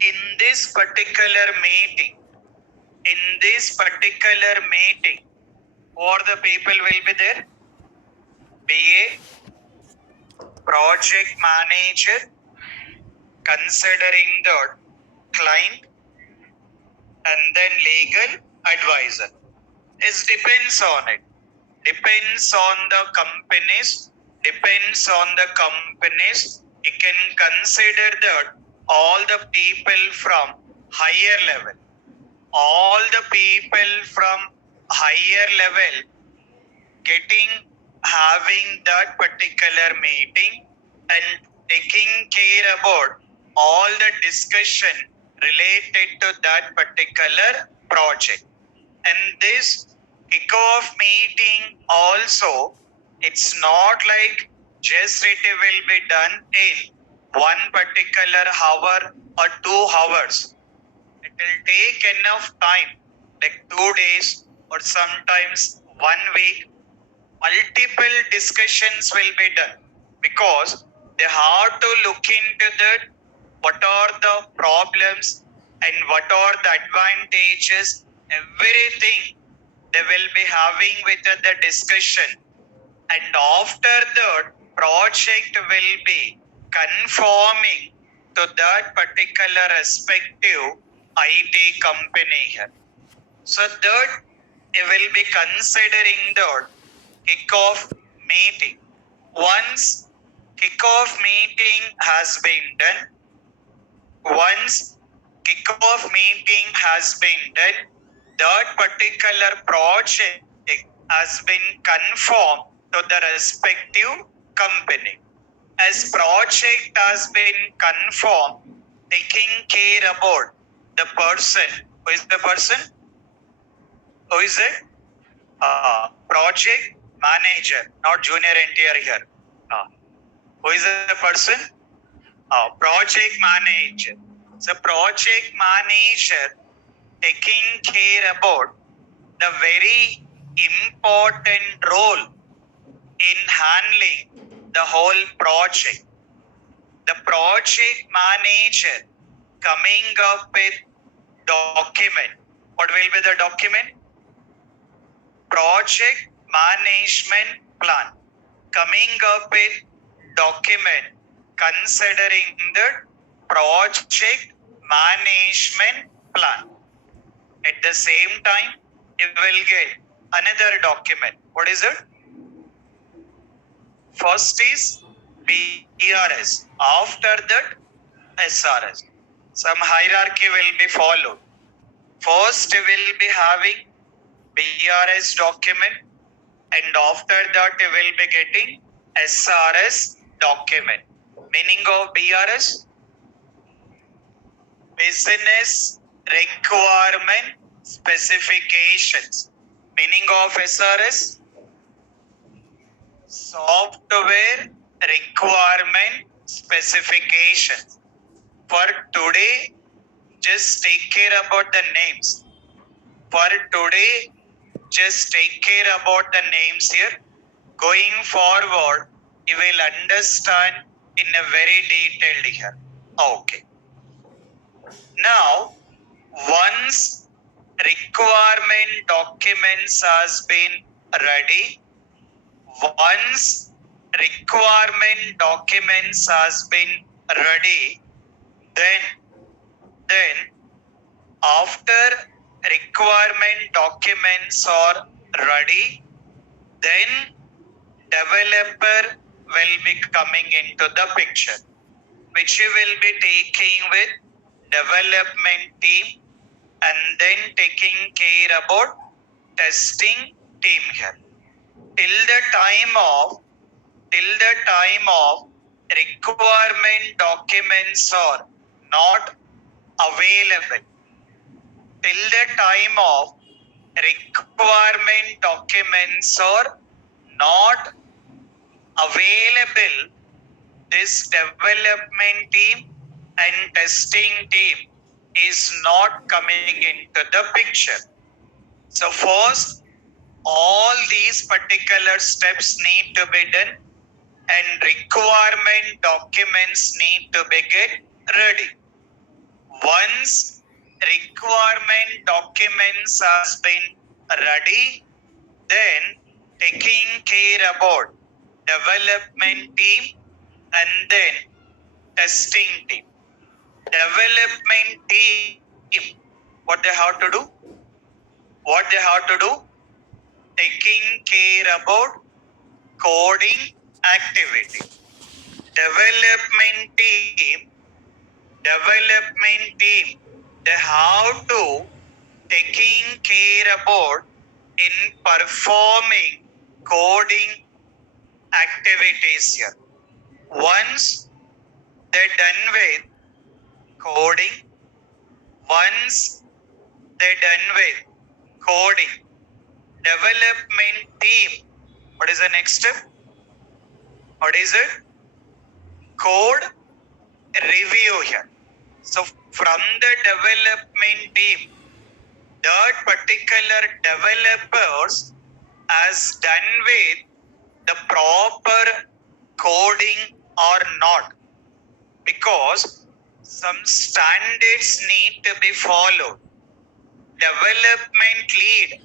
in this particular meeting, all the people will be there. BA, project manager, considering the client, and then legal advisor. It depends on it. Depends on the companies. You can consider that all the people from higher level. All the people from higher level having that particular meeting and taking care about all the discussion related to that particular project. And this kickoff meeting also, it's not like just it will be done in one particular hour or 2 hours. It will take enough time, like 2 days or sometimes 1 week. Multiple discussions will be done because they have to look into that, what are the problems and what are the advantages, everything they will be having with the discussion. And after that, project will be conforming to that particular respective IT company here. So that you will be considering the kickoff meeting. Once kickoff meeting has been done, that particular project has been confirmed to the respective company. As project has been confirmed, taking care about the person. Who is the person? Who is it? Project manager, not junior NTR here. Who is the person? Project manager. So project manager taking care about the very important role in handling the whole project. The project manager coming up with document. What will be the document? Project management plan. Coming up with document considering the project management plan. At the same time, you will get another document. What is it? First is BRS. After that, SRS. Some hierarchy will be followed. First, we will be having BRS document, and after that, we will be getting SRS document. Meaning of BRS? Business requirement specifications. Meaning of SRS? Software requirement specifications. For today, just take care about the names. Here. Going forward, you will understand in a very detailed here. Okay. Now, once requirement documents has been ready, then after requirement documents are ready, then developer will be coming into the picture, which you will be taking with development team and then taking care about testing team here. Till the time of requirement documents are not available. Till the time of requirement documents are not available, this development team and testing team is not coming into the picture. So first, all these particular steps need to be done and requirement documents need to be get ready. Once requirement documents has been ready, then taking care about development team and then testing team. Development team, what they have to do? What they have to do? Taking care about coding activity. Development team, they have to taking care about in performing coding activities here. Once they're done with coding, once they're done with coding, development team, what is the next step? What is it? Code review here. So from the development team, that particular developers has done with the proper coding or not, because some standards need to be followed. Development lead,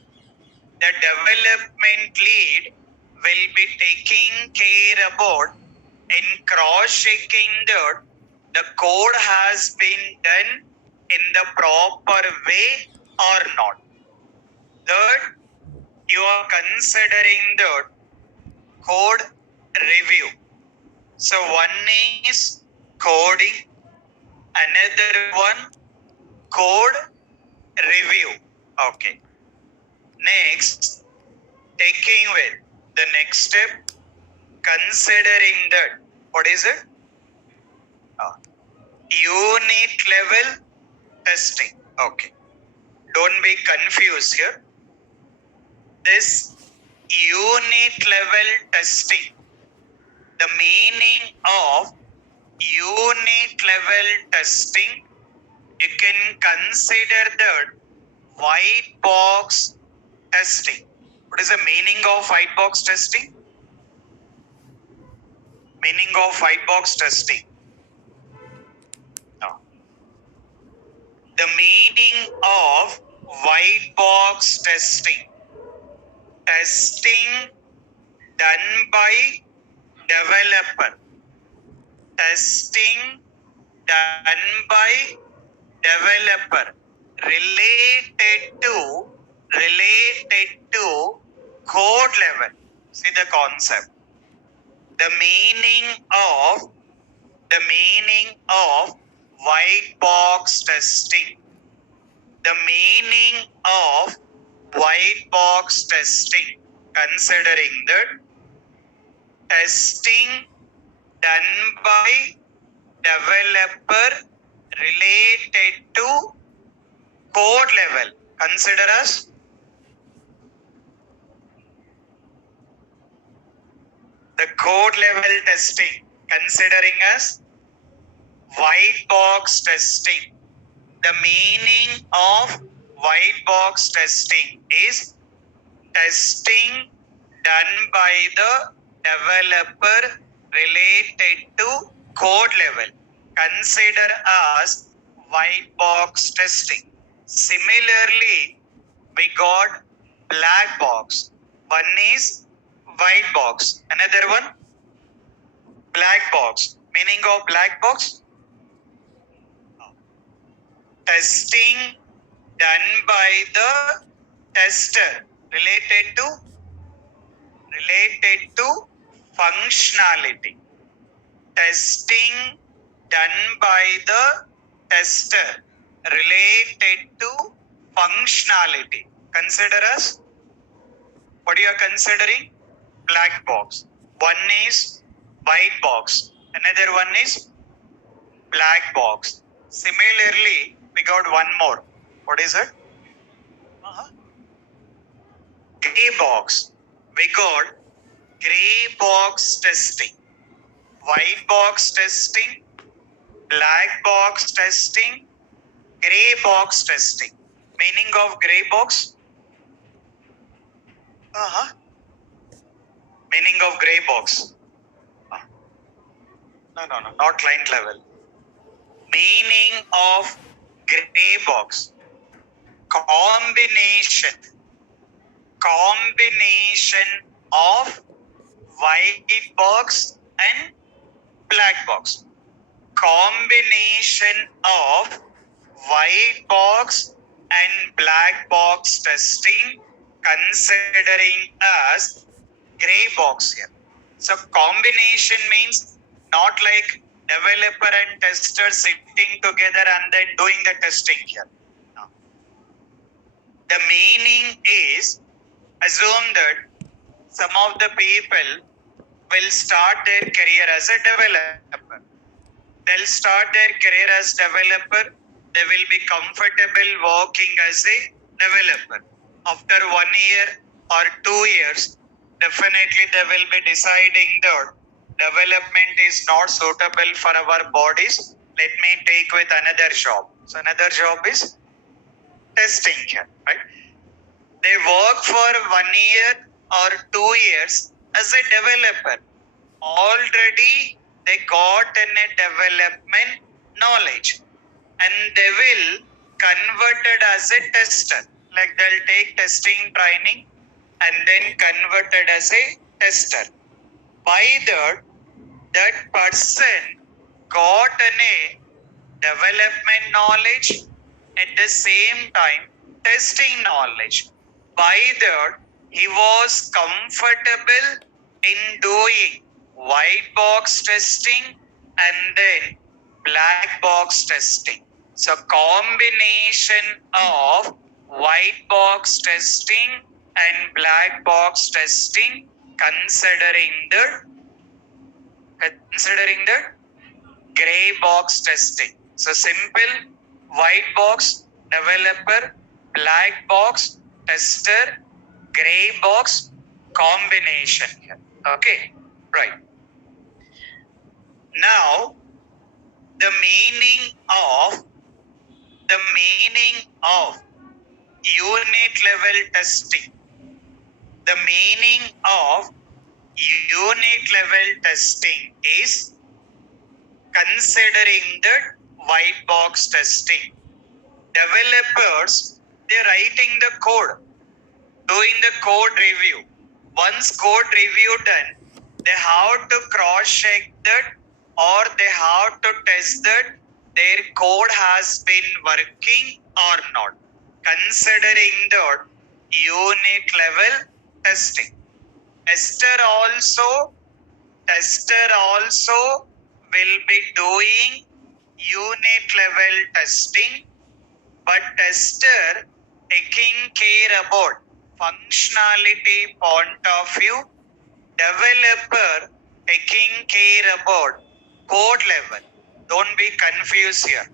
the development lead will be taking care about in cross-checking that the code has been done in the proper way or not. Third, you are considering the code review. So one is coding, another one code review. Okay. Next, taking with the next step, considering that, what is it? Unit level testing. Okay. Don't be confused here. This unit level testing, the meaning of unit level testing, you can consider that white box testing. What is the meaning of white box testing? Meaning of white box testing. No. The meaning of white box testing. Testing done by developer. Testing done by developer related to code level. See the concept. The meaning of white box testing. The meaning of white box testing, considering that testing done by developer related to code level. Consider as the code level testing, considering as white box testing. The meaning of white box testing is testing done by the developer related to code level. Consider as white box testing. Similarly, we got black box. One is white box. Another one, black box. Meaning of black box? Testing done by the tester related to functionality. Testing done by the tester related to functionality. Consider as, what you are considering? Black box. One is white box. Another one is black box. Similarly, we got one more. What is it? Gray box. We got gray box testing. White box testing, black box testing, gray box testing. Meaning of gray box? Meaning of gray box? No, not client level. Meaning of Gray box. Combination of white box and black box. Combination of white box and black box testing considering as gray box here. So combination means not like developer and tester sitting together and then doing the testing here. No. The meaning is, assume that some of the people will start their career as a developer. They'll start their career as developer. They will be comfortable working as a developer. After 1 year or 2 years, definitely they will be deciding that development is not suitable for our bodies. Let me take with another job. So another job is testing here, right? They work for 1 year or 2 years as a developer. Already they got in a development knowledge and they will converted as a tester. Like they'll take testing training and then converted as a tester. By that person got a development knowledge at the same time testing knowledge. By that he was comfortable in doing white box testing and then black box testing. So combination of white box testing and black box testing considering the gray box testing. So simple white box developer, black box tester, gray box combination here. Okay, right. Now the meaning of unit level testing. The meaning of unit level testing is considering the white box testing. Developers, they're writing the code, doing the code review. Once code review done, they have to cross check that or they have to test that their code has been working or not. Considering the unit level testing. Tester also will be doing unit level testing, but tester taking care about functionality point of view, developer taking care about code level. Don't be confused here.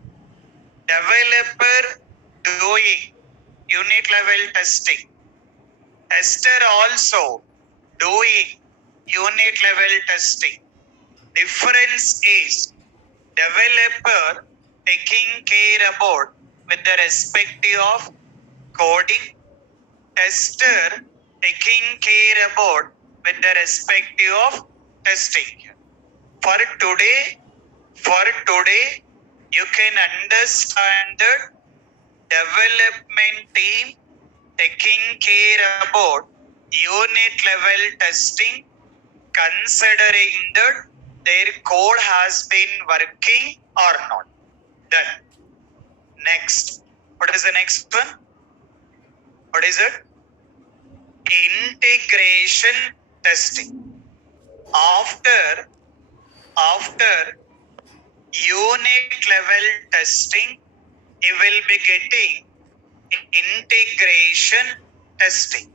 Developer doing unit level testing. Tester also doing unit level testing. Difference is developer taking care about with the respective of coding, tester taking care about with the respective of testing. For today, you can understand the development team taking care about unit level testing, considering that their code has been working or not. Done. Next. What is the next one? What is it? Integration testing. After unit level testing, you will be getting integration testing.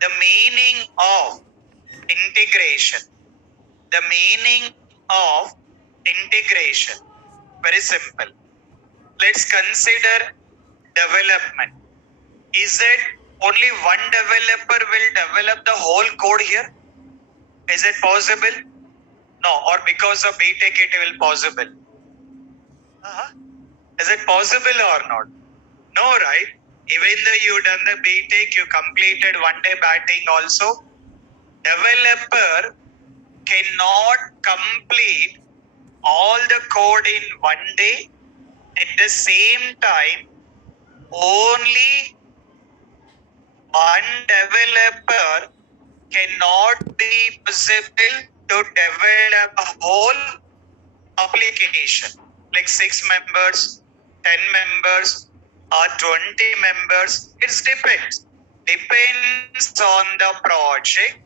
The meaning of integration. The meaning of integration. Very simple. Let's consider development. Is it only one developer will develop the whole code here? Is it possible? No, or because of BTech it will possible. Is it possible or not? No, right? Even though you done the BTech, you completed one day batting also. Developer cannot complete all the code in one day At the same time, only one developer cannot be possible to develop a whole application, like 6 members, 10 members, or 20 members. It depends on the project.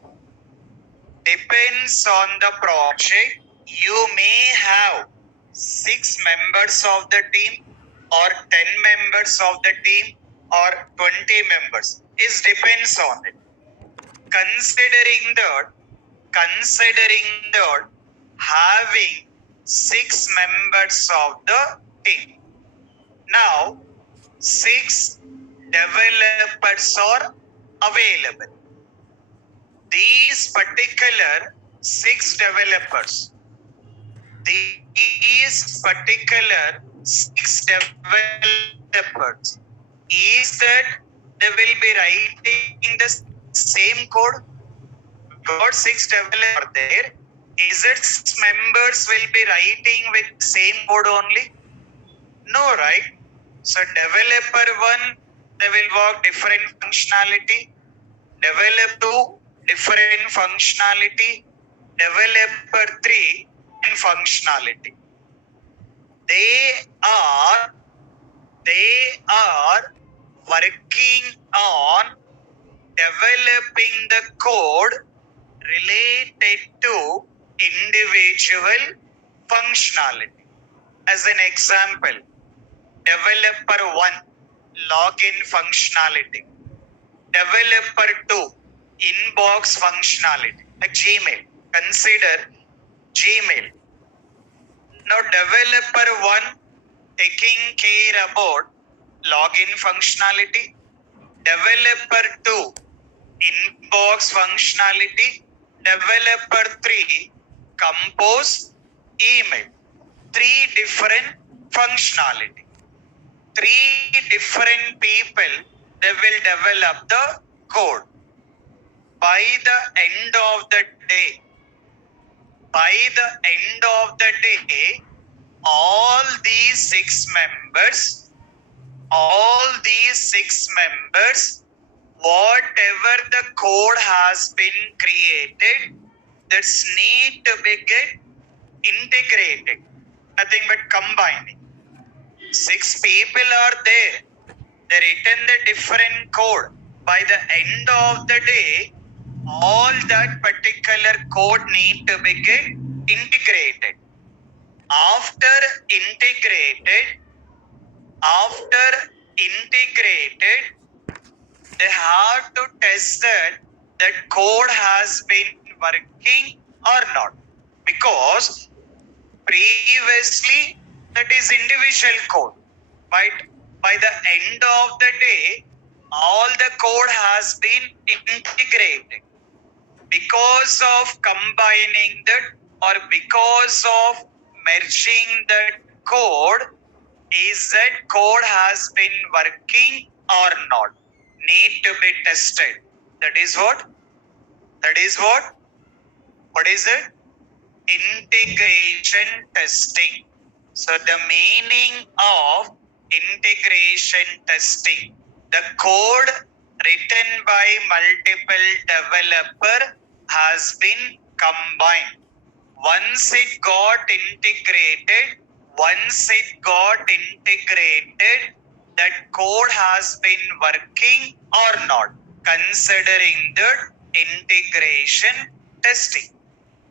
Depends on the project. You may have 6 members of the team, or 10 members of the team, or 20 members. It depends on it. Considering that having 6 members of the team. Now, 6 developers are available. These particular 6 developers, is that they will be writing the same code? Got 6 developers there. Is it 6 members will be writing with same code only? No, right? So developer 1, they will work different functionality. Developer 2, different functionality. Developer 3, different functionality. They are working on developing the code related to individual functionality. As an example, developer 1, login functionality. Developer 2, inbox functionality, like Gmail. Consider Gmail. Now developer 1 taking care about login functionality. Developer 2, inbox functionality. Developer 3, compose email. 3 different functionality. 3 different people, they will develop the code. By the end of the day, all these 6 members, whatever the code has been created, that's need to be get integrated. Nothing but combining. 6 people are there. They written the different code. By the end of the day, all that particular code need to be get integrated. After integrated, they have to test that code has been working or not. Because previously, that is individual code. But by the end of the day, all the code has been integrated. Because of combining that, or because of merging that code, is that code has been working or not? Need to be tested. That is what? What is it? Integration testing. So the meaning of integration testing, the code written by multiple developer has been combined. Once it got integrated, that code has been working or not, considering the integration testing.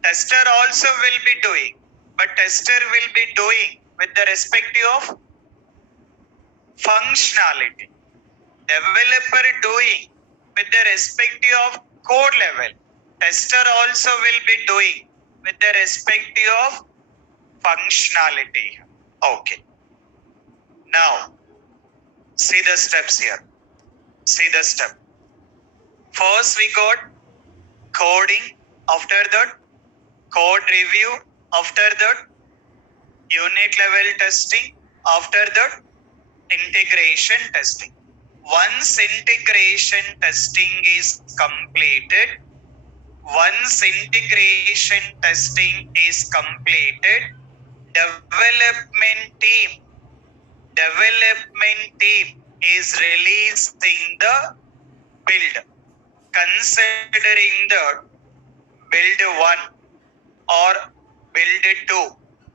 Tester also will be doing, but tester will be doing with the respect of functionality. Developer doing with the respect of code level. Tester also will be doing with the respect of functionality. Okay. Now, see the steps here. See the step. First we got coding. After that, code review. After that, unit level testing. After that, integration testing. Once integration testing is completed, development team development team is releasing the build, considering the build 1 or build 2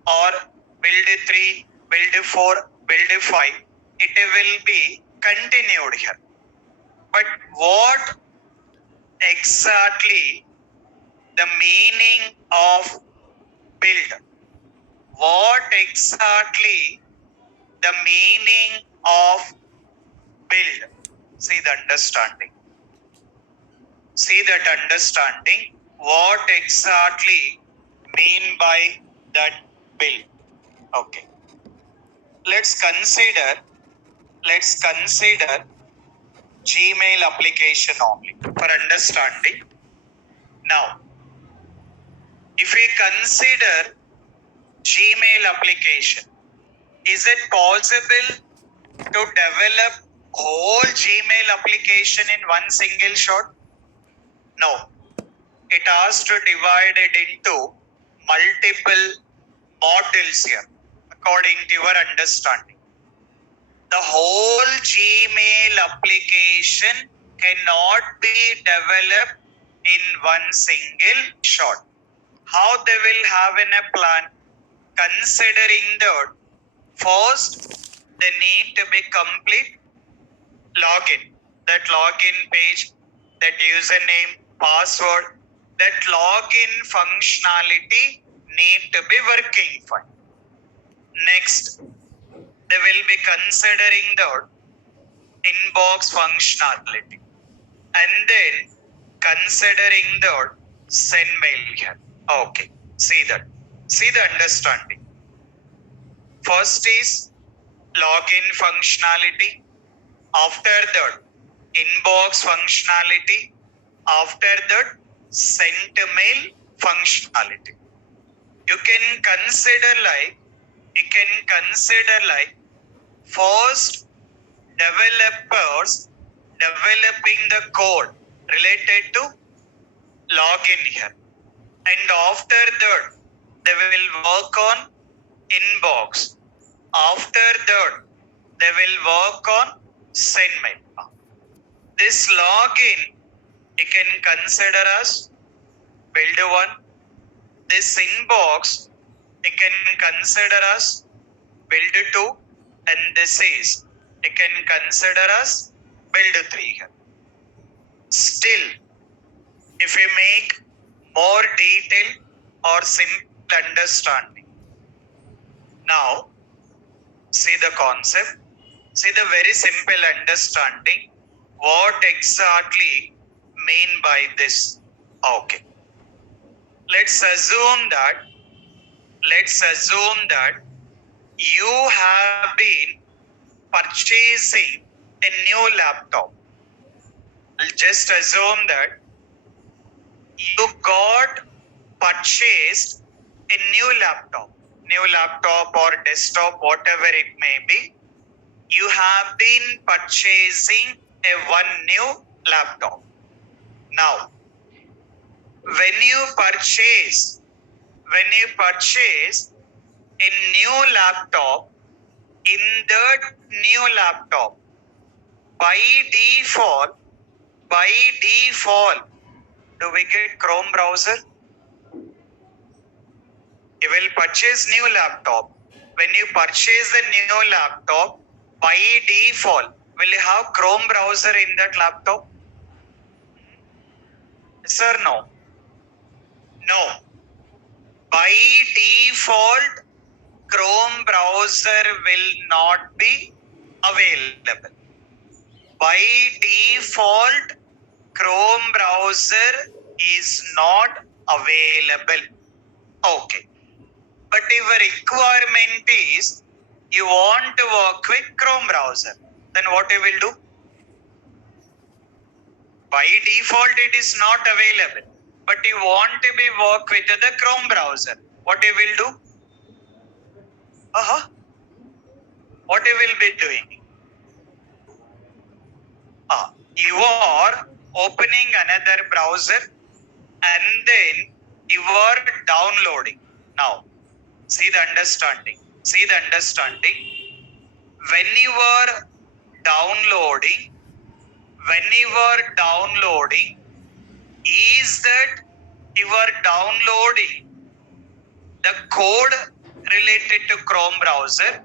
or build 3, build 4, build 5, it will be continued here. But what exactly the meaning of build? What exactly the meaning of build? See the understanding. See that understanding. What exactly mean by that build? Okay. Let's consider Gmail application only for understanding. Now, if we consider Gmail application, is it possible to develop whole Gmail application in one single shot? No. It has to divide it into multiple modules here, according to your understanding. The whole Gmail application cannot be developed in one single shot. How they will have in a plan? Considering that first they need to be complete login. That login page, that username, password, that login functionality need to be working fine. Next, they will be considering the inbox functionality and then considering the send mail here. Okay, see that. See the understanding. First is login functionality. After that, inbox functionality. After that, send mail functionality. You can consider like first developers developing the code related to login here, and after that they will work on inbox. After that they will work on send mail. This login you can consider as build 1. This inbox you can consider as build 2, and this is you can consider as build 3 here. Still, if we make more detail or simple understanding, now see the concept, see the very simple understanding, what exactly mean by this. Okay, let's assume that you have been purchasing a new laptop. Just assume that you got purchased a new laptop or desktop, whatever it may be. You have been purchasing a one new laptop. Now, when you purchase a new laptop, in that new laptop, by default, do we get Chrome browser? You will purchase new laptop. When you purchase the new laptop, by default, will you have Chrome browser in that laptop? Yes or no? No. By default, Chrome browser will not be available. By default, Chrome browser is not available. Okay. But if a requirement is you want to work with Chrome browser, then what you will do? By default, it is not available, but you want to be work with the Chrome browser. What you will do? What you will be doing? You are opening another browser and then you are downloading. Now, see the understanding. when you are downloading, is that you are downloading the code related to Chrome browser,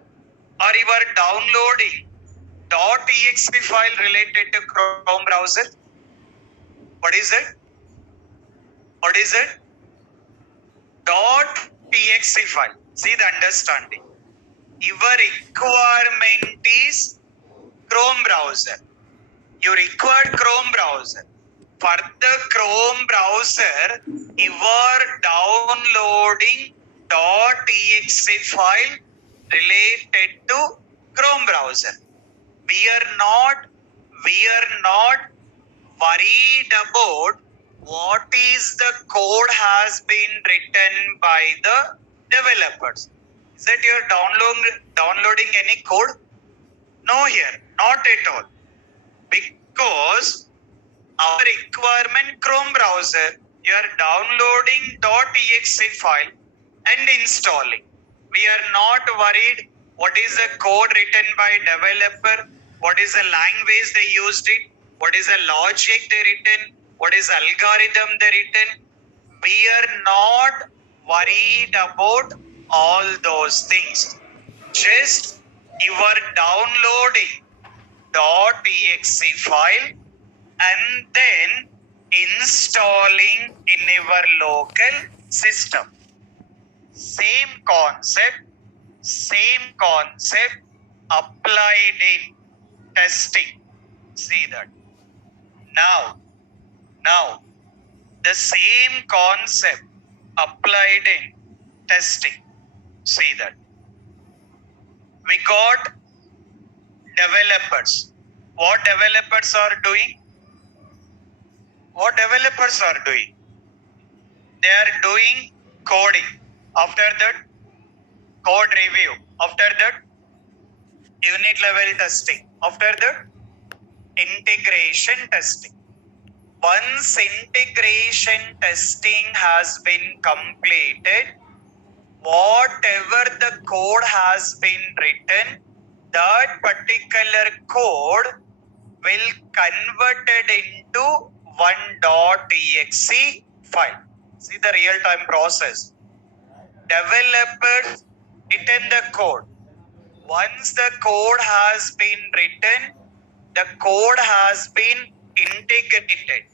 or you are downloading .exe file related to Chrome browser? What is it? What is it? .exe file. See the understanding. Your requirement is Chrome browser. You require Chrome browser. For the Chrome browser, you are downloading .exe file related to Chrome browser. We are not worried about what is the code has been written by the developers. Is that you are downloading any code? No, here, not at all. Because our requirement Chrome browser, you are downloading .exe file and installing. We are not worried what is the code written by developer, what is the language they used it, what is the logic they written, what is the algorithm they written. We are not worried about all those things. Just you are downloading .exe file and then installing in your local system. Same concept applied in testing. See that. Now, the same concept applied in testing. See that. We got developers. What developers are doing? They are doing coding. After that, code review. After that, unit level testing. After that, integration testing. Once integration testing has been completed, whatever the code has been written, that particular code will converted into one .exe file. See the real-time process. Developers written the code. Once the code has been written, the code has been integrated.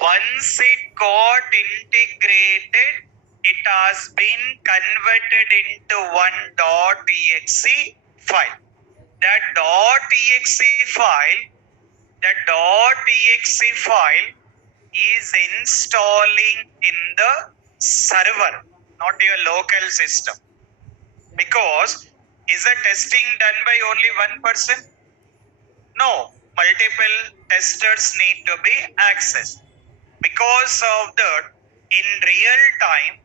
Once it got integrated, it has been converted into one .exe file. That .exe file is installing in the server, not your local system. Because is the testing done by only one person? No, multiple testers need to be accessed. Because of that, in real time,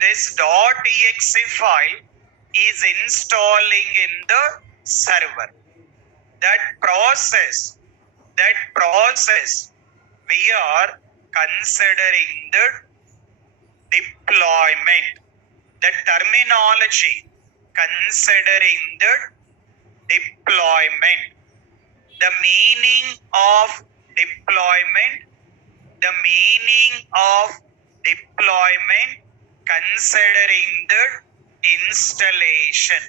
this .exe file is installing in the server. That process, we are considering the deployment. The terminology, considering the deployment. The meaning of deployment, considering the installation.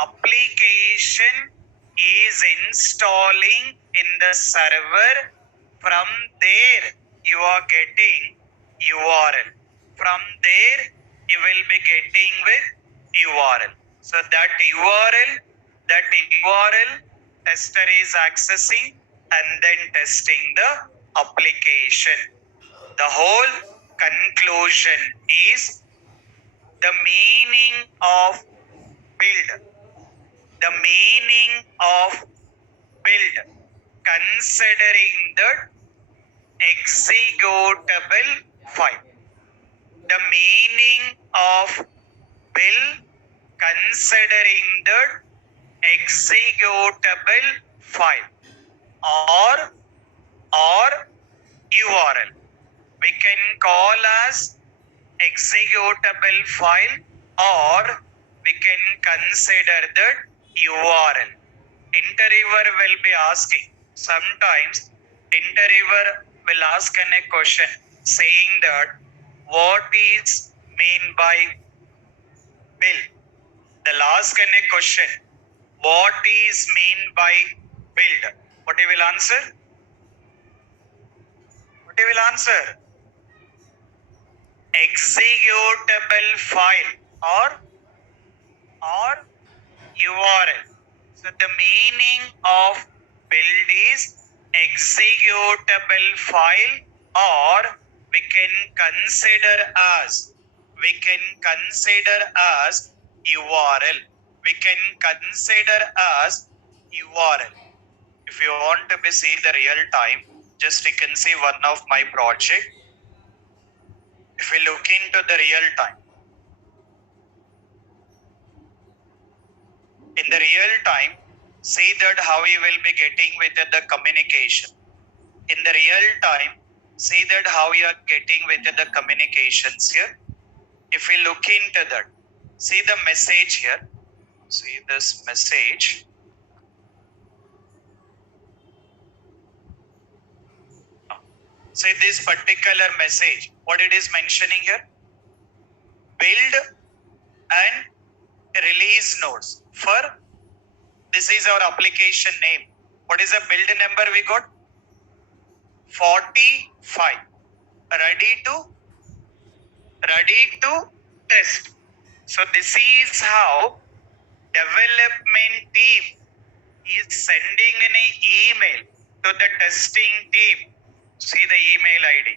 Application is installing in the server. From there, you are getting URL. From there, you will be getting with URL. So that URL tester is accessing and then testing the application. The whole conclusion is the meaning of build. Considering the executable file. The meaning of build considering the executable file or URL. We can call as executable file or we can consider the URL. interviewer will be asking. Sometimes interviewer will ask a question saying that what is mean by bill? They'll ask a question. What is mean by build? What you will answer? What you will answer? Executable file or URL. So the meaning of build is executable file, or we can consider as URL. We can consider as URL. If you want to see the real time, just you can see one of my project. If we look into the real time, in the real time, see that how you will be getting with the communication. In the real time, see that how you are getting with the communications here. If we look into that, see the message here. See this message. See this particular message. What it is mentioning here? Build and release nodes. For this is our application name. What is the build number we got? 45. Ready to test. So this is how development team is sending an email to the testing team. See the email ID.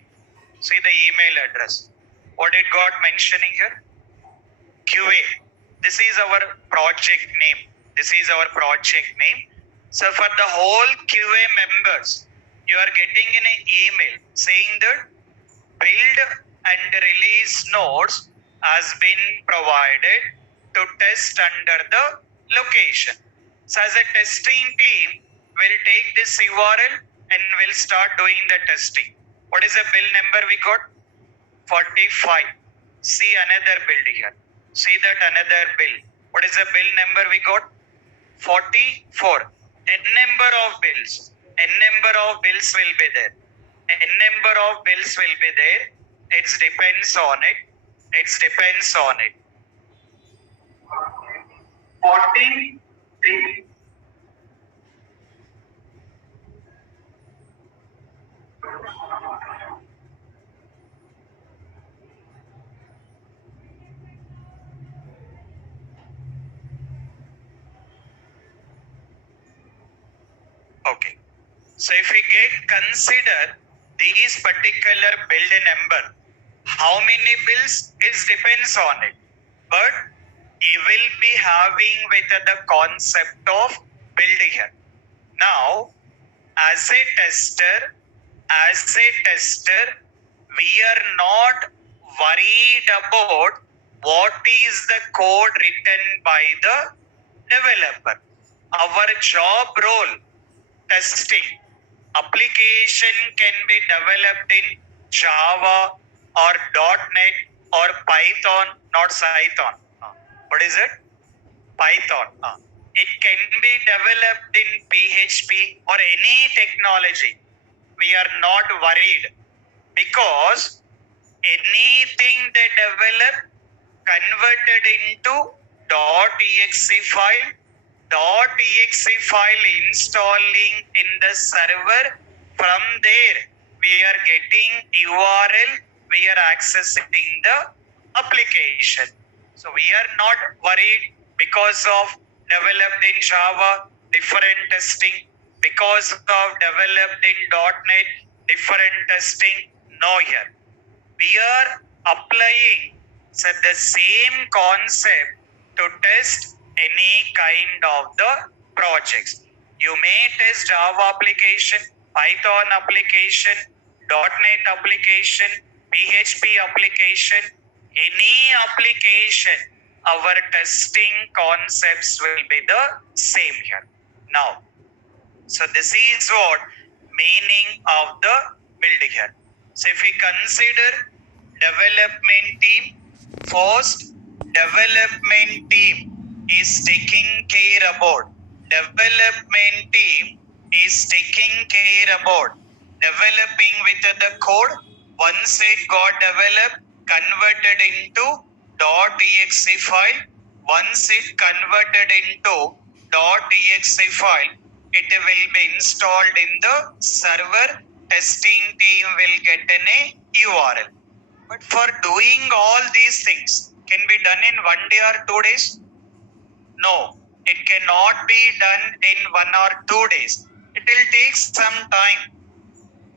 See the email address. What it got mentioning here? QA. This is our project name. So for the whole QA members, you are getting an email saying that build and release nodes has been provided to test under the location. So as a testing team, we'll take this URL and we'll start doing the testing. What is the bill number we got? 45. See another bill here. See that another bill. What is the bill number we got? 44. N number of bills. N number of bills will be there. N number of bills will be there. It depends on it. 43. Okay. So if we consider these particular build number, how many bills is depends on it. But you will be having with the concept of build here. Now, as a tester, we are not worried about what is the code written by the developer. Our job role, testing. Application can be developed in Java or .NET or Python, not Python. What is it? Python. It can be developed in PHP or any technology. We are not worried because anything they develop converted into .exe file installing in the server. From there we are getting URL, we are accessing the application. So we are not worried because of developed in Java, different testing, because of developed in .NET, different testing. No, here we are applying the same concept to test any kind of the projects. You may test Java application, Python application, .NET application, PHP application, any application, our testing concepts will be the same here. Now, so this is what meaning of the build here. So if we consider development team, first development team is taking care about development team is taking care about developing with the code. Once it got developed, converted into .exe file. Once it converted into .exe file, it will be installed in the server. Testing team will get an URL. But for doing all these things, can be done in 1 day or 2 days? No, it cannot be done in 1 or 2 days. It will take some time.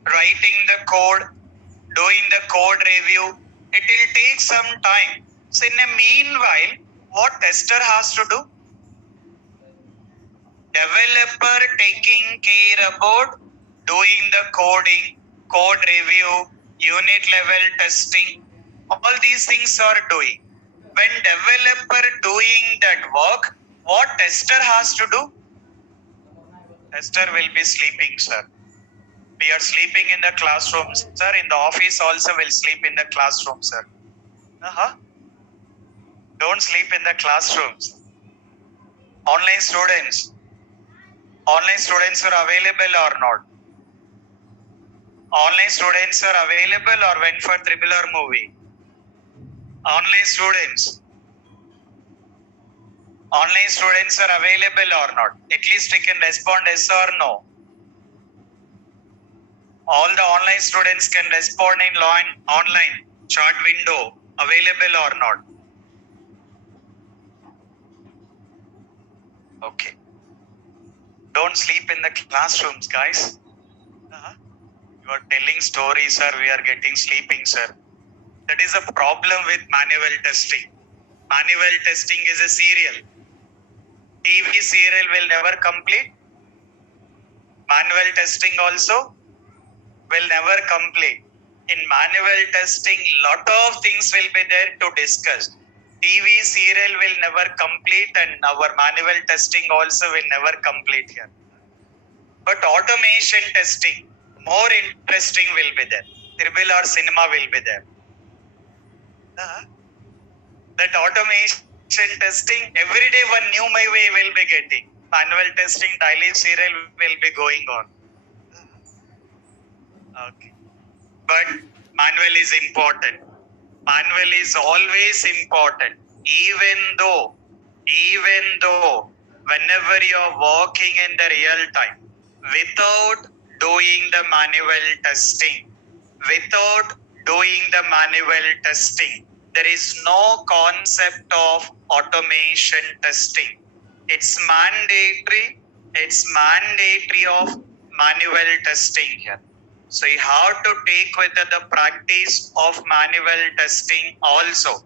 Writing the code, doing the code review, it will take some time. So in the meanwhile, what tester has to do? Developer taking care about doing the coding, code review, unit level testing, all these things are doing. When developer doing that work, what tester has to do? Tester will be sleeping, sir. We are sleeping in the classroom, sir. In the office also will sleep in the classroom, sir. Don't sleep in the classrooms. Online students are available or not? Online students are available or went for Triple R movie? Online students are available or not? At least we can respond yes or no. All the online students can respond in online chat window, available or not? Okay. Don't sleep in the classrooms, guys. You are telling stories, sir. We are getting sleeping, sir. That is a problem with manual testing. Manual testing is a serial. TV serial will never complete. Manual testing also will never complete. In manual testing, lot of things will be there to discuss. TV serial will never complete and our manual testing also will never complete here. But automation testing, more interesting will be there. Triple R cinema will be there. That automation testing, every day one new way will be getting. Manual testing, daily serial will be going on. Okay. But manual is important. Manual is always important. Even though whenever you are working in the real time, without doing the manual testing, there is no concept of automation testing. It's mandatory of manual testing here. So you have to take with the practice of manual testing also.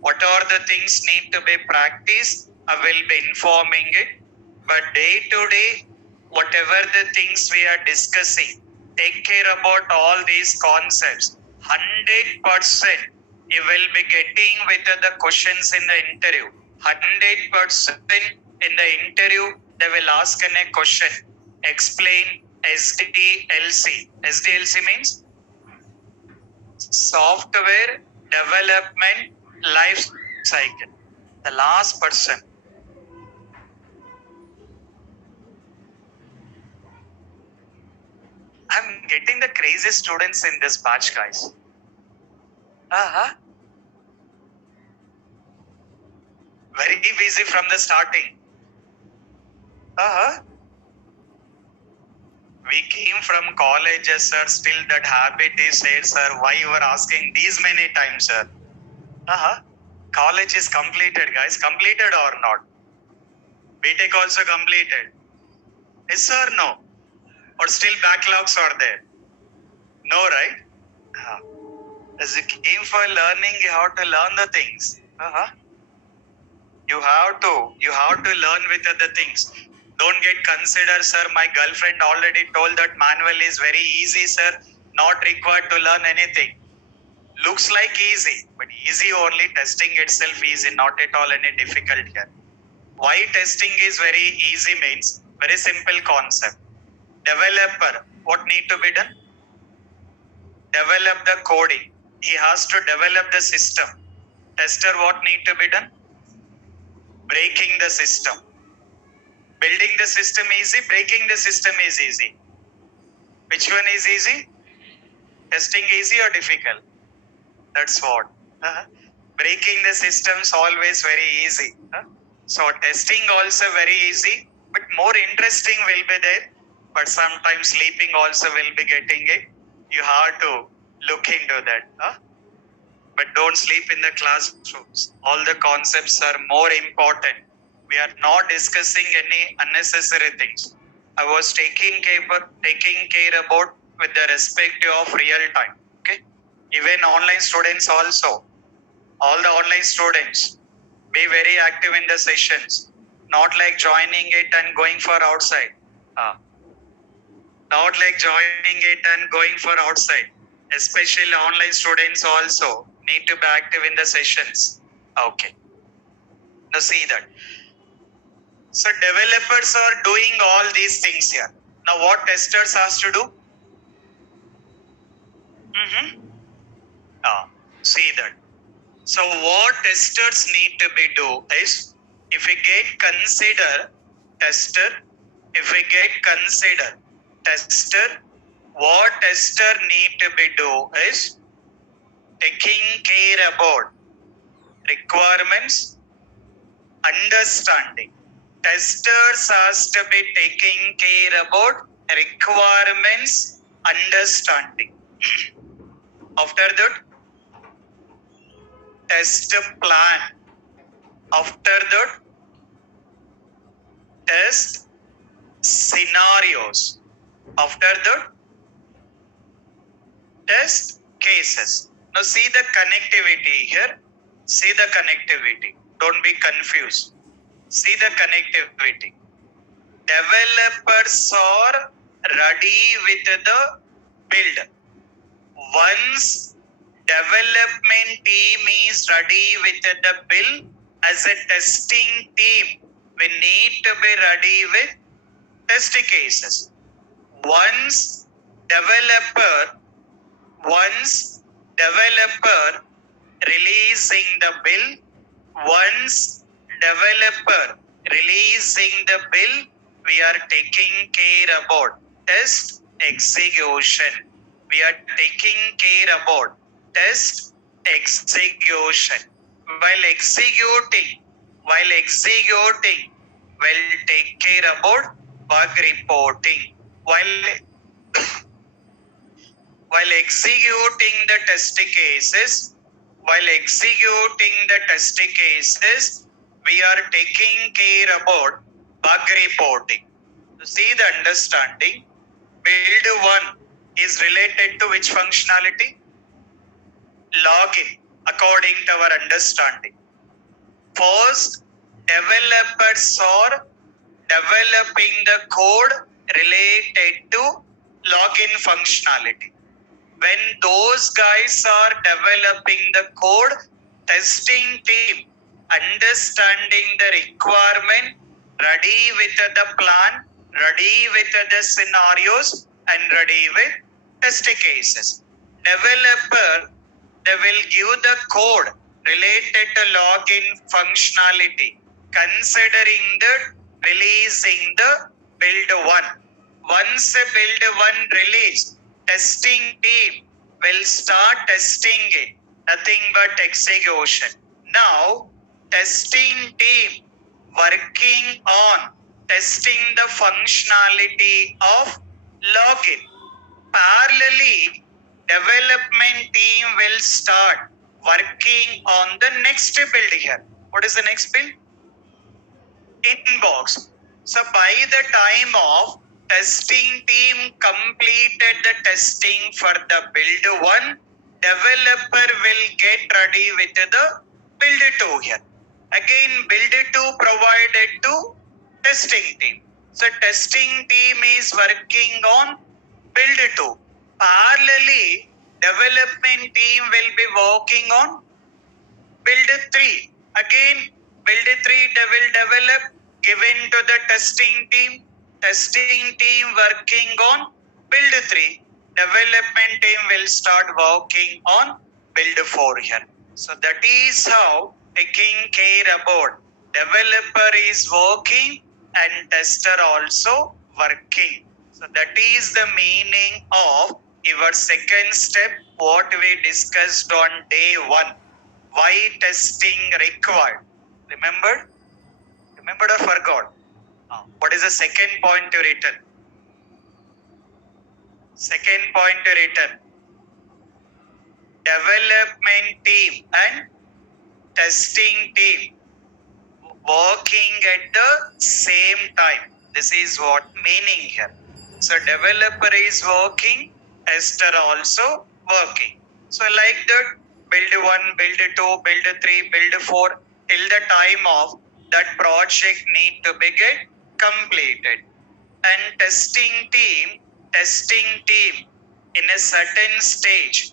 What are the things need to be practiced? I will be informing it. But day to day, whatever the things we are discussing, take care about all these concepts. 100% you will be getting with the questions in the interview. 100% in the interview, they will ask a question. Explain SDLC. SDLC means Software Development Life Cycle. The last person. I'm getting the crazy students in this batch, guys. Very busy from the starting. We came from colleges, sir. Still that habit is there, sir. Why you are asking these many times, sir? College is completed, guys. Completed or not? BTech also completed. Yes or no? Or still backlogs are there? No, right? As you came for learning, you have to learn the things. You have to learn with other things. Don't get considered, sir. My girlfriend already told that manual is very easy, sir. Not required to learn anything. Looks like easy, but easy only. Testing itself easy, not at all any difficult here. Why testing is very easy means very simple concept. Developer, what need to be done? Develop the coding. He has to develop the system. Tester, what need to be done? Breaking the system. Building the system easy, breaking the system is easy. Which one is easy? Testing easy or difficult? That's what. Breaking the systems always very easy. So testing also very easy, but more interesting will be there. But sometimes sleeping also will be getting it. You have to look into that. But don't sleep in the classrooms. All the concepts are more important. We are not discussing any unnecessary things. I was taking care about with the respect of real time. Okay, even online students also. All the online students be very active in the sessions. Not like joining it and going for outside. Not like joining it and going for outside. Especially online students also need to be active in the sessions. Okay. Now see that. So developers are doing all these things here. Now what testers has to do? See that. So what testers need to be do is, if we get consider tester, what tester need to be do is taking care about requirements, understanding. Testers has to be taking care about requirements, understanding. After that, test plan. After that, test scenarios. After that, test cases. Now see the connectivity here. See the connectivity. Don't be confused. See the connectivity. Developers are ready with the build. Once development team is ready with the build, as a testing team, we need to be ready with test cases. Once developer releasing the bill, we are taking care about test execution. While executing, we'll take care about bug reporting. While executing the test cases, we are taking care about bug reporting. To see the understanding, build 1 is related to which functionality? Login, according to our understanding. First, developers are developing the code related to login functionality. When those guys are developing the code, testing team understanding the requirement, ready with the plan, ready with the scenarios, and ready with test cases. Developer, they will give the code related to login functionality, considering the releasing the build 1. Once a build 1 release, testing team will start testing it, nothing but execution. Now, testing team working on testing the functionality of login. Parallelly, development team will start working on the next build here. What is the next build? Inbox. So by the time of testing team completed the testing for the build 1, developer will get ready with the build 2 here. Again, build 2 provided to testing team. So testing team is working on build 2. Parallelly, development team will be working on build 3. Again, build 3 they will develop, given to the testing team working on build 3. Development team will start working on build 4 here. So that is how taking care about developer is working and tester also working. So that is the meaning of your second step, what we discussed on day 1. Why testing required? Remembered? Remembered or forgot? What is the second point you written? Second point you written. Development team and testing team working at the same time. This is what meaning here. So developer is working, tester also working. So like that, build 1, build 2, build 3, build 4 till the time of that project need to be get completed. And testing team in a certain stage,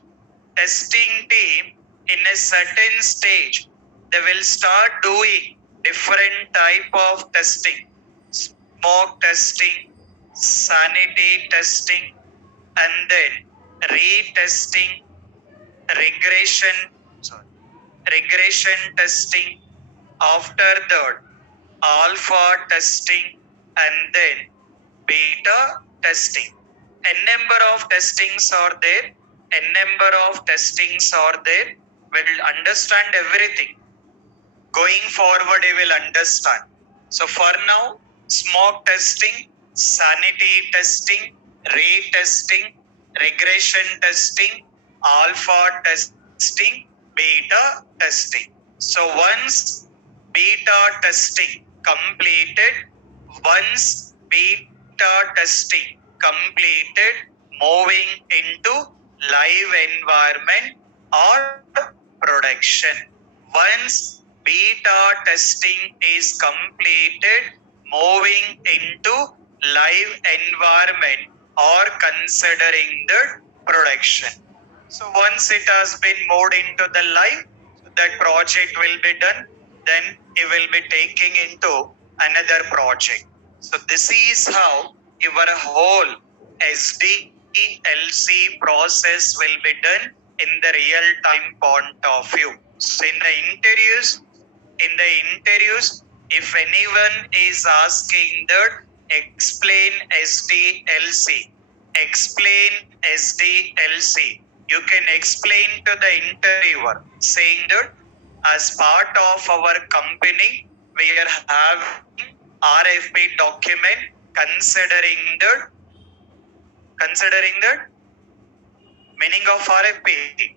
they will start doing different type of testing, smoke testing, sanity testing, and then retesting, regression testing, after that alpha testing, and then beta testing. A number of testings are there. We'll understand everything. Going forward, you will understand. So for now, smoke testing, sanity testing, retesting, regression testing, alpha testing, beta testing. So once beta testing completed, moving into live environment or production. Once beta testing is completed, moving into live environment or considering the production. So once it has been moved into the live, that project will be done, then it will be taking into another project. So this is how your whole SDLC process will be done in the real time point of view. So in the interviews, if anyone is asking that explain SDLC, you can explain to the interviewer saying that as part of our company, we are having RFP document considering the meaning of RFP,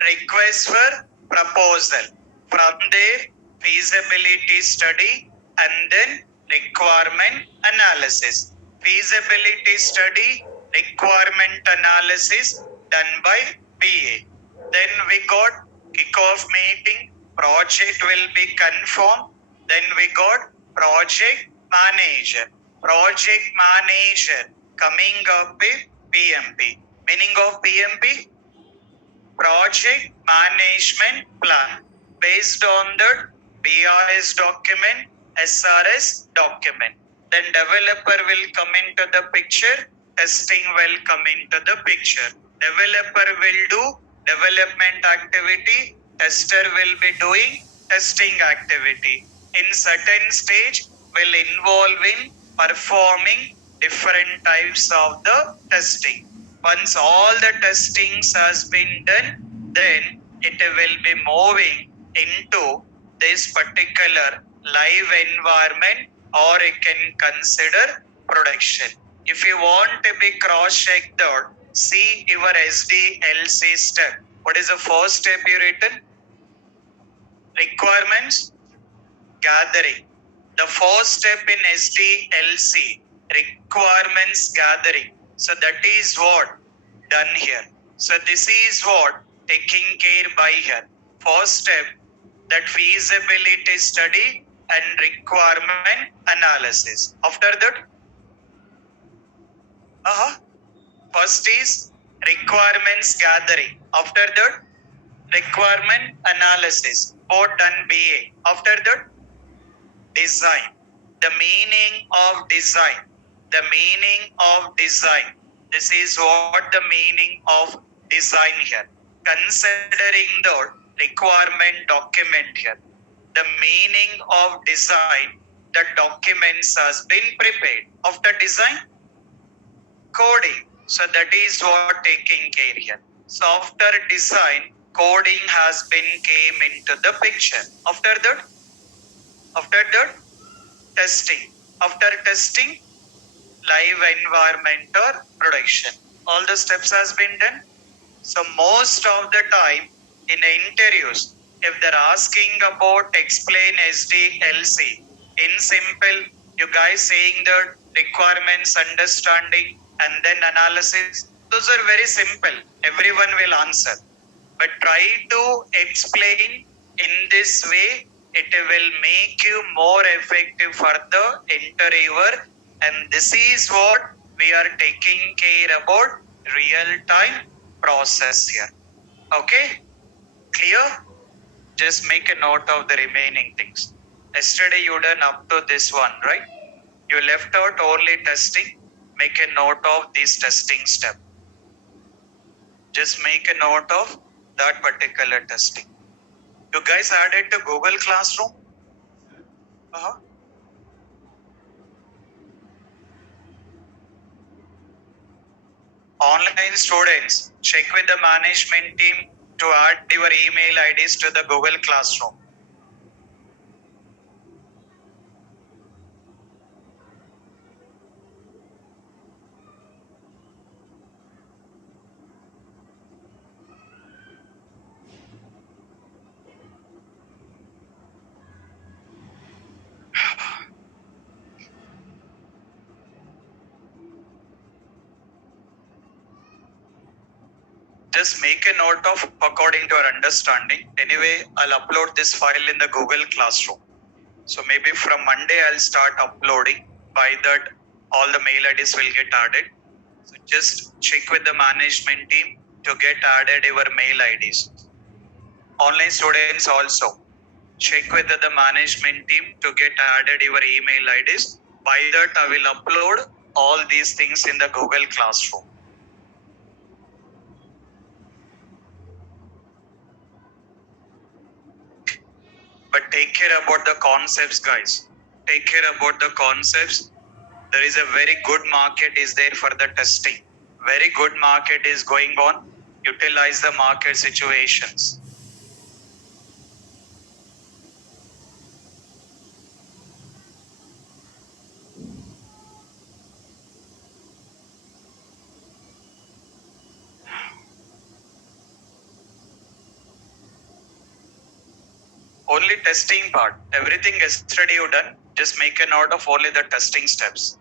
request for proposal. From there, feasibility study and then requirement analysis. Feasibility study, requirement analysis done by PA. Then we got kickoff meeting, project will be confirmed. Then we got project manager. Project manager coming up with PMP. Meaning of PMP? Project management plan. Based on the BRS document, SRS document. Then developer will come into the picture, testing will come into the picture. Developer will do development activity, tester will be doing testing activity. In certain stage, will involve in performing different types of the testing. Once all the testings has been done, then it will be moving into this particular live environment, or you can consider production. If you want to be cross-checked out, see your SDLC step. What is the first step you written? Requirements gathering. The first step in SDLC, requirements gathering. So that is what done here. So this is what taking care by here. First step, that feasibility study and requirement analysis. After that, first is requirements gathering. After that, requirement analysis. Both done BA. After that, design. The meaning of design. This is what the meaning of design here. Considering the requirement document here. The meaning of design, the documents has been prepared. After design, coding. So that is what taking care here. So after design, coding has been came into the picture. After that, testing. After testing, live environment or production. All the steps has been done. So most of the time in interviews, if they're asking about explain SDLC, in simple, you guys saying the requirements, understanding, and then analysis, those are very simple. Everyone will answer. But try to explain in this way, it will make you more effective for the interviewer. And this is what we are taking care about real time process here. Okay, clear? Just make a note of the remaining things. Yesterday you done up to this one, right? You left out only testing. Make a note of this testing step. Just make a note of that particular testing. You guys added to Google Classroom? Uh-huh. Online students, check with the management team to add your email IDs to the Google Classroom. Just make a note of according to our understanding. Anyway, I'll upload this file in the Google Classroom. So maybe from Monday I'll start uploading. By that, all the mail IDs will get added. So just check with the management team to get added your mail IDs. Online students also check with the management team to get added your email IDs. By that, I will upload all these things in the Google Classroom. But take care about the concepts, guys. Take care about the concepts. There is a very good market is there for the testing. Very good market is going on. Utilize the market situations. Only testing part. Everything yesterday you done. Just make a note of only the testing steps.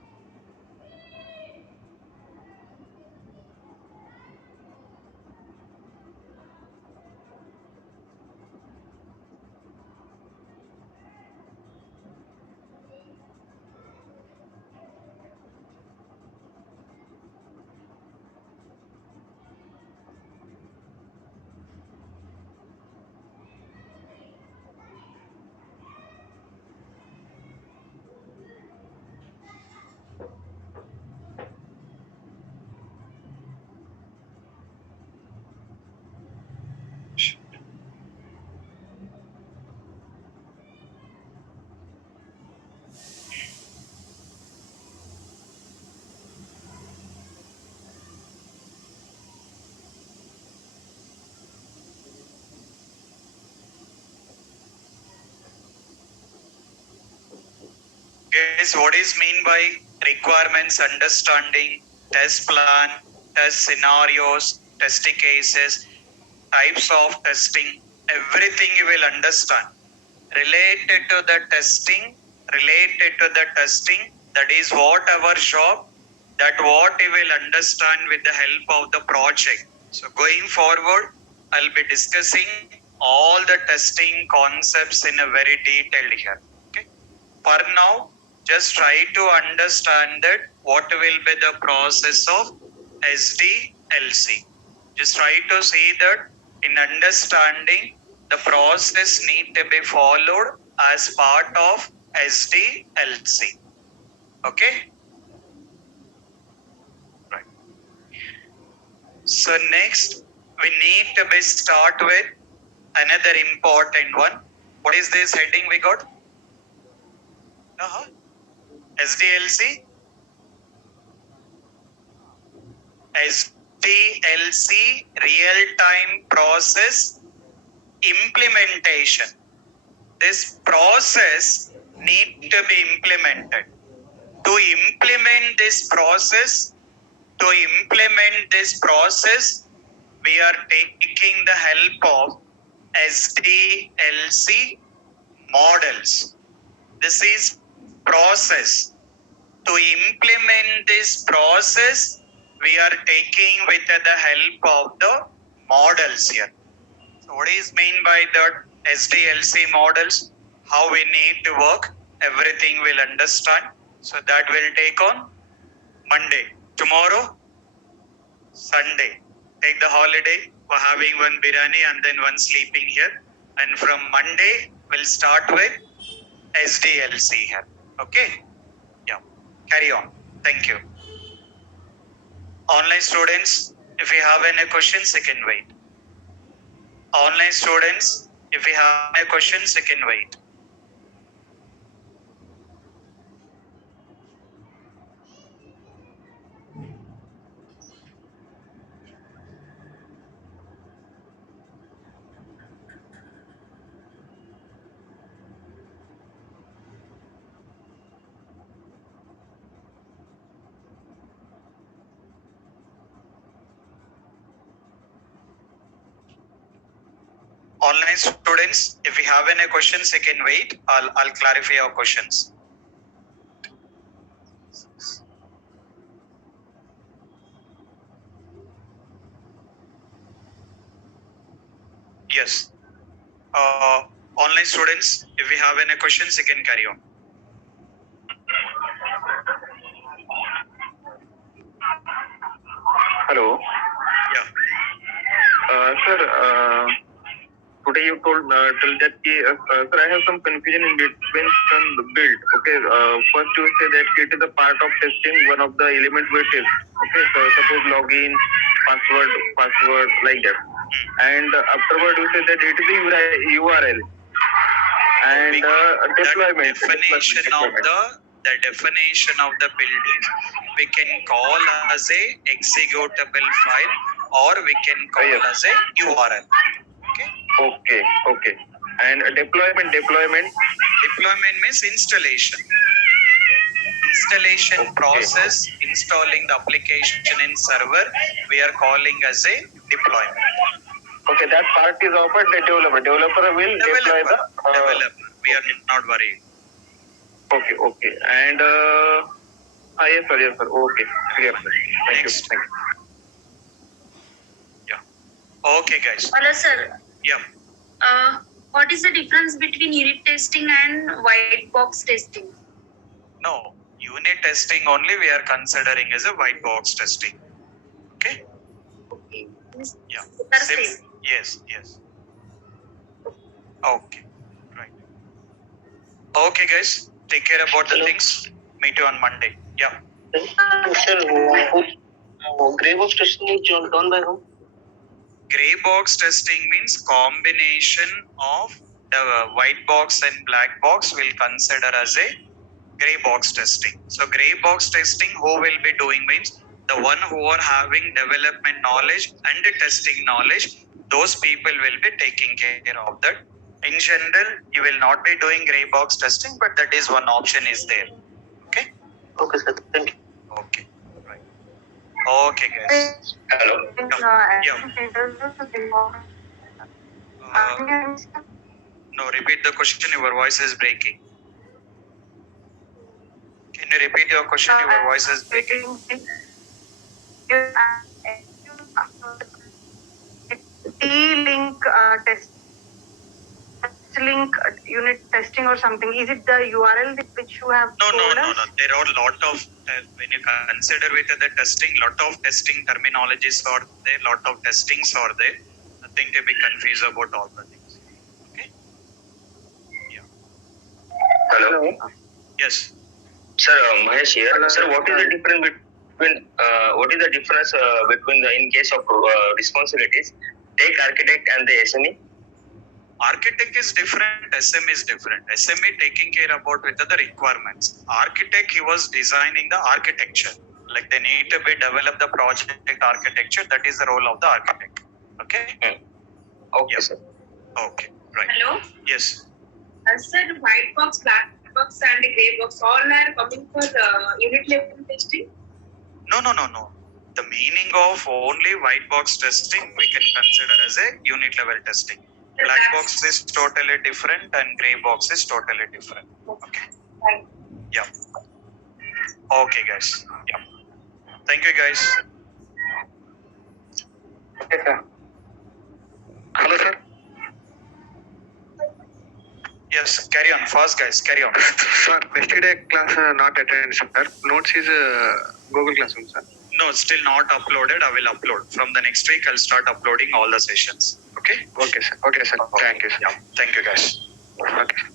Guys, what is mean by requirements understanding, test plan, test scenarios, testing cases, types of testing, everything you will understand. Related to the testing, that is what our job, that what you will understand with the help of the project. So going forward, I'll be discussing all the testing concepts in a very detailed here. Okay. For now, just try to understand that what will be the process of SDLC. Just try to see that in understanding the process need to be followed as part of SDLC. Okay? Right. So next, we need to be start with another important one. What is this heading we got? SDLC? SDLC, real-time process implementation. This process need to be implemented. To implement this process, we are taking the help of SDLC models. This is process. To implement this process, we are taking with the help of the models here. So what is meant by the SDLC models? How we need to work? Everything will understand. So that will take on Monday. Tomorrow, Sunday. Take the holiday for having one biryani and then one sleeping here. And from Monday, we'll start with SDLC here. Okay? Yeah. Carry on. Thank you. Online students, if you have any questions, you can wait. Online students, if you have any questions, you can wait. Online students, if you have any questions, you can wait. I'll clarify your questions. Yes. Online students, if you have any questions, you can carry on. Hello. Yeah. Sir, today you told that sir, I have some confusion in between some build. Okay, first you say that it is a part of testing one of the element we test. Okay, so suppose login, password like that, and afterward you say that it is the URL and deployment. The definition of the building we can call as a executable file or we can call as a URL. Okay. And deployment. Deployment means installation. Process, installing the application in server, we are calling as a deployment. Okay, that part is offered the developer. Developer will deploy the developer. We are not worried. Okay. And yes sir. Okay, clear sir. Thank Next. you. Yeah. Okay, guys. Hello, sir. Yeah. What is the difference between unit testing and white box testing? No, unit testing only we are considering as a white box testing. Okay. Okay. Yeah. Thursday. Yes. Okay. Right. Okay, guys. Take care about the things. Meet you on Monday. Yeah. Sir, gray box testing is done by whom? Gray box testing means combination of the white box and black box will consider as a gray box testing. So gray box testing who will be doing means the one who are having development knowledge and testing knowledge, those people will be taking care of that. In general, you will not be doing gray box testing, but that is one option is there. Okay? Okay, sir. Thank you. Okay. Right. Okay, guys. Hello. No, repeat the question. Your voice is breaking. Can you repeat your question? Your voice is breaking. T-link test link unit testing or something. Is it the URL which you have No. told us? There are a lot of when you consider with the testing, lot of testing terminologies are there, lot of testings are there. Nothing to be confused about all the things. Okay. Yeah. Hello. Yes. Sir, Mahesh here. Sir, what is the difference between in case of responsibilities, take architect and the SME? Architect is different, SM is different. SME taking care about with the requirements. Architect, he was designing the architecture. Like they need to be develop the project architecture. That is the role of the architect. Okay. Okay, Yeah. sir. Okay. Right. Hello? Yes. Sir, white box, black box and grey box all are coming for unit level testing? No. The meaning of only white box testing we can consider as a unit level testing. Black box is totally different and grey box is totally different. Okay. Right. Yeah. Okay, guys. Yeah. Thank you, guys. Okay, sir. Hello, sir. Yes, carry on. Fast, guys. Carry on. Sir, yesterday class not attended, sir. Notes is Google Classroom, sir. No, still not uploaded. I will upload. From the next week, I'll start uploading all the sessions. Okay? Okay, sir. Okay, sir. Thank you, sir. Yeah. Thank you, guys. Okay.